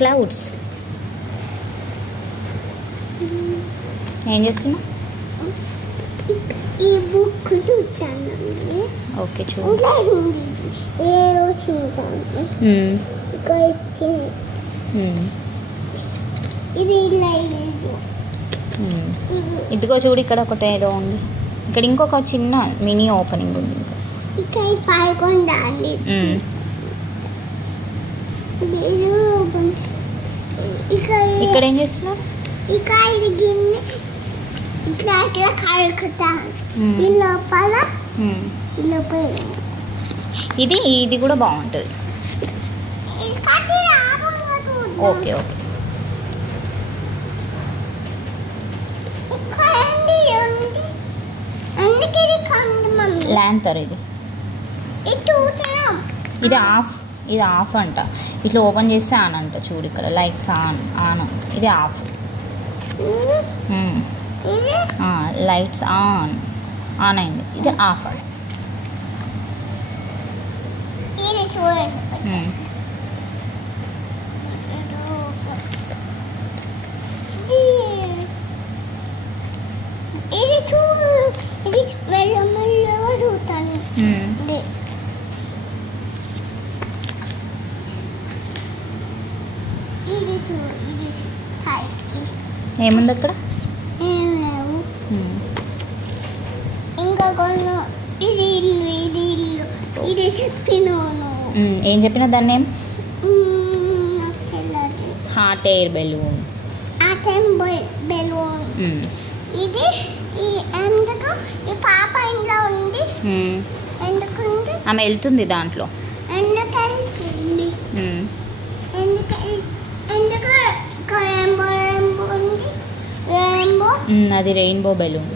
Clouds. ఏం చేస్తున్నావు? ఈ బుక్ చూస్తాను. ఓకే చూడు. ఇది ఇదిగో చూడు, ఇక్కడ ఒకటి ఏదో ఉంది. ఇక్కడ ఇంకొక చిన్న మినీ ఓపెనింగ్ ఉంది. ఇక్కడ ఏం చేస్తున్నారు? ఇది కూడా బాగుంటుంది. Okay okay. ల్యాంతర్ ఇది ఆఫ్ అంట. ఇట్లా ఓపెన్ చేస్తే ఆన్ అంట. చూడు ఇక్కడ లైట్స్ ఆన్. ఇది ఆఫ్. లైట్స్ ఆన్ అయింది. ఇది ఆఫ్ అంట. ఏముంది అక్కడ? ఏం చెప్పినా దాన్ని ఏం? Hot air balloon. ఇది ఎందుకు ఈ పాప ఇంట్లో ఉంది? ఆమె వెళ్తుంది దాంట్లో. అది రెయిన్బో బెలూన్.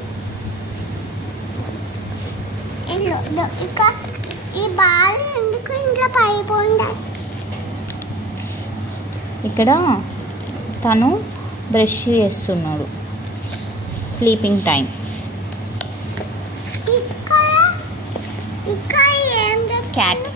ఇక్కడ తను బ్రష్ చేస్తున్నాడు. Sleeping time. Cat.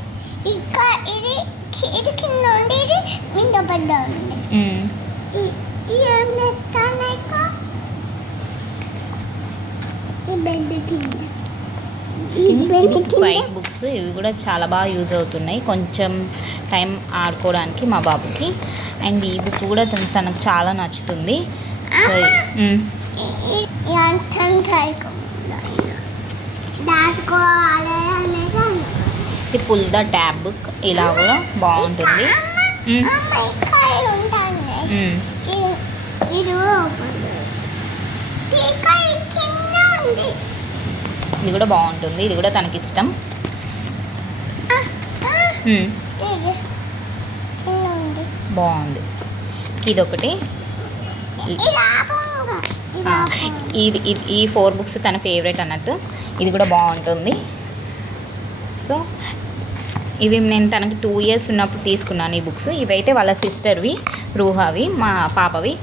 White books ఇవి కూడా చాలా బాగా యూజ్ అవుతున్నాయి. కొంచెం టైం ఆడుకోవడానికి మా బాబుకి. అండ్ ఈ బుక్ కూడా తనకు చాలా నచ్చుతుంది. ఇది పుల్ ద ట్యాబ్ బుక్. ఇలా కూడా బాగుంటుంది. ఇది కూడా బాగుంటుంది. ఇది కూడా తనకి ఇష్టం. బాగుంది. ఇదొకటి. ఈ 4 బుక్స్ తన ఫేవరెట్ అన్నట్టు. ఇది కూడా బాగుంటుంది. సో ఇవి నేను తనకి 2 years ఉన్నప్పుడు తీసుకున్నాను ఈ బుక్స్. ఇవైతే వాళ్ళ సిస్టర్వి, రూహావి, మా పాపవి.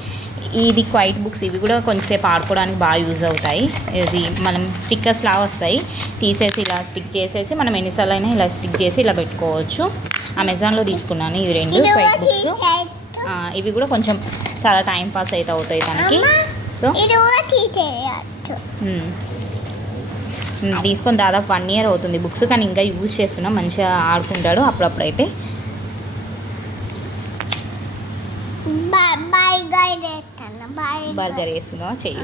ఇది క్వైట్ బుక్స్. ఇవి కూడా కొంచెంసేపు ఆడుకోవడానికి బాగా యూజ్ అవుతాయి. ఇది మనం స్టిక్కర్స్ లాగా వస్తాయి. తీసేసి ఇలా స్టిక్ చేసేసి మనం ఎన్నిసార్లు అయినా ఇలా స్టిక్ చేసి ఇలా పెట్టుకోవచ్చు. అమెజాన్లో తీసుకున్నాను ఇవి 2 క్వైట్ బుక్స్. ఇవి కూడా కొంచెం చాలా టైం పాస్ అయితే అవుతాయి తనకి. సో తీసుకొని దాదాపు 1 year అవుతుంది బుక్స్. కానీ ఇంకా యూజ్ చేస్తున్నాం. మంచిగా ఆడుకుంటాడు అప్పుడప్పుడు. అయితే బర్గర్ వేస్తున్నావా? చెయ్యి.